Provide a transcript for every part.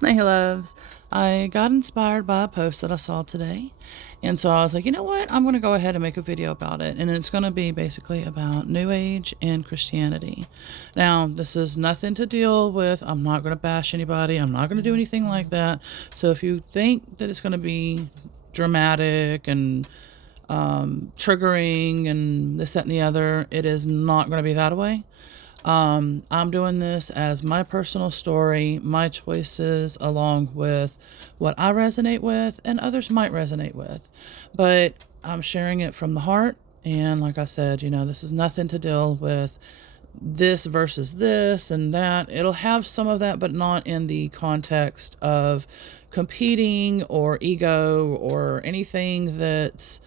Hey loves, I got inspired by a post that I saw today, and so I was like, you know what, I'm going to go ahead and make a video about it, and it's going to be basically about New Age and Christianity. Now, this is nothing to deal with, I'm not going to bash anybody, I'm not going to do anything like that, so if you think that it's going to be dramatic and triggering and this, that, and the other, it is not going to be that way. I'm doing this as my personal story, my choices, along with what I resonate with and others might resonate with. But I'm sharing it from the heart. And like I said, this is nothing to deal with this versus this and that. It'll have some of that, but not in the context of competing or ego or anything that's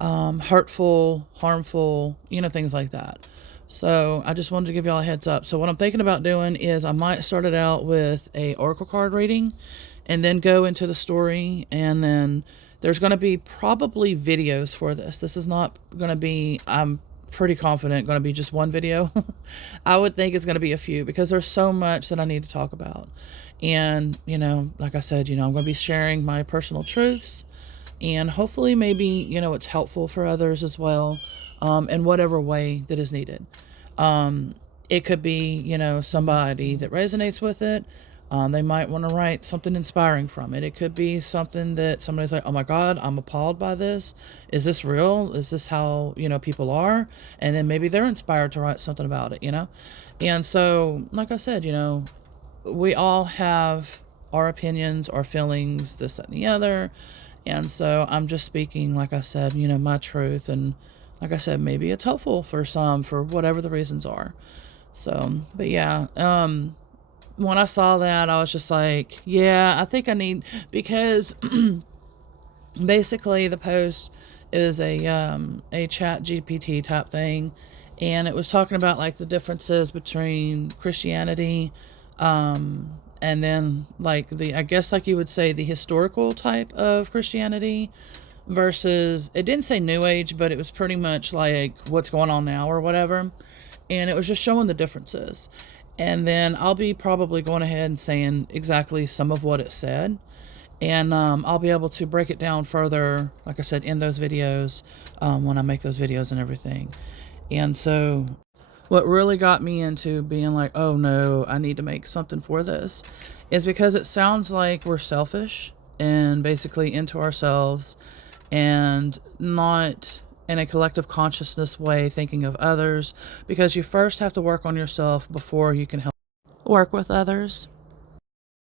hurtful, harmful, things like that. So I just wanted to give y'all a heads up. So what I'm thinking about doing is I might start it out with a oracle card reading and then go into the story, and then there's going to be probably videos for this. This is not going to be, I'm pretty confident, going to be just one video. I would think it's going to be a few because there's so much that I need to talk about. And, like I said, I'm going to be sharing my personal truths, and hopefully maybe it's helpful for others as well, in whatever way that is needed. um, it could be somebody that resonates with it. They might want to write something inspiring from it. It could be something that somebody's like, oh my god, I'm appalled by this. Is this real? Is this how people are? And then maybe they're inspired to write something about it. And so, like I said, we all have our opinions, our feelings, this, that, and the other. And so I'm just speaking, like I said, my truth. And like I said, maybe it's helpful for some for whatever the reasons are. So, but yeah, when I saw that, I was just like, yeah, I think I need, because basically the post is a chat GPT type thing, and it was talking about like the differences between Christianity, and then like I guess like you would say the historical type of Christianity versus, it didn't say New Age, but it was pretty much like what's going on now or whatever. And it was just showing the differences. And then I'll be probably going ahead and saying exactly some of what it said. And I'll be able to break it down further, like I said, in those videos, when I make those videos and everything. And so, what really got me into being like, oh no, I need to make something for this, is because it sounds like we're selfish and basically into ourselves, and not in a collective consciousness way thinking of others, because you first have to work on yourself before you can help work with others.